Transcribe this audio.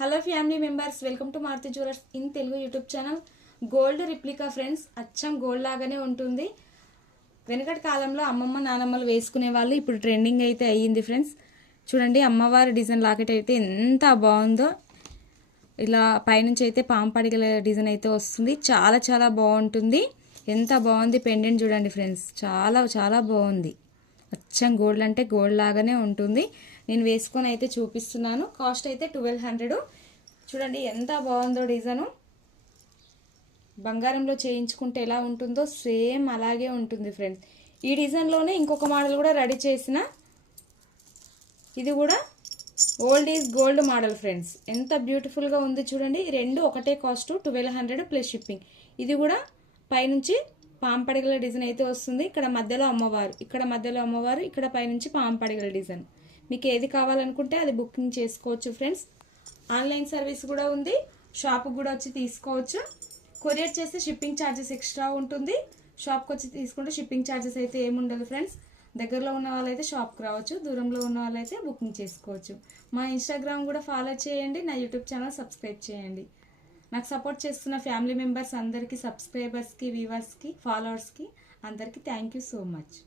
Hello family members, welcome to Maruti jewellers in Telugu YouTube channel. Gold replica friends, అచ్చం gold లాగానే ఉంటుంది. వెనకటి కాలంలో అమ్మమ్మ నానమ్మలు వేసుకునే వాళ్ళు, ఇప్పుడు ట్రెండింగ్ అయితే అయ్యింది ఫ్రెండ్స్. చూడండి, అమ్మవారి డిజైన్ లాకెట్ అయితే ఎంత బాగుందో. ఇలా పైనుంచి అయితే పాంపడిగల డిజైన్ అయితే వస్తుంది. చాలా చాలా బాగుంటుంది. ఎంత బాగుంది పెండెంట్ చూడండి ఫ్రెండ్స్, చాలా చాలా బాగుంది. అచ్చం గోల్డ్ అంటే గోల్డ్ లాగానే ఉంటుంది. నేను వేసుకొని అయితే చూపిస్తున్నాను. కాస్ట్ అయితే 1200. చూడండి ఎంత బాగుందో డిజైను. బంగారంలో చేయించుకుంటే ఎలా ఉంటుందో సేమ్ అలాగే ఉంటుంది ఫ్రెండ్స్. ఈ డిజైన్లోనే ఇంకొక మోడల్ కూడా రెడీ చేసిన, ఇది కూడా old is gold model friends. ఎంత బ్యూటిఫుల్గా ఉంది చూడండి. రెండు ఒకటే కాస్ట్ 1200 ప్లస్ షిప్పింగ్. ఇది కూడా పైనుంచి పాంపడిగల డిజైన్ అయితే వస్తుంది. ఇక్కడ మధ్యలో అమ్మవారు, ఇక్కడ మధ్యలో అమ్మవారు, ఇక్కడ పైనుంచి పాంపడిగల డిజైన్. మీకు ఏది కావాలనుకుంటే అది బుకింగ్ చేసుకోవచ్చు ఫ్రెండ్స్. ఆన్లైన్ సర్వీస్ కూడా ఉంది. షాప్కి కూడా వచ్చి తీసుకోవచ్చు. కొరియర్ చేస్తే షిప్పింగ్ ఛార్జెస్ ఎక్స్ట్రా ఉంటుంది. షాప్కి వచ్చి తీసుకుంటే షిప్పింగ్ ఛార్జెస్ అయితే ఏముండదు ఫ్రెండ్స్. దగ్గరలో ఉన్న వాళ్ళైతే షాప్కి రావచ్చు, దూరంలో ఉన్న వాళ్ళైతే బుకింగ్ చేసుకోవచ్చు. మా ఇన్స్టాగ్రామ్ కూడా ఫాలో చేయండి, నా యూట్యూబ్ ఛానల్ సబ్స్క్రైబ్ చేయండి. నాకు సపోర్ట్ చేస్తున్న ఫ్యామిలీ మెంబర్స్ అందరికీ, సబ్స్క్రైబర్స్కి, వ్యూవర్స్కి, ఫాలోవర్స్కి అందరికీ థ్యాంక్ యూ సో మచ్.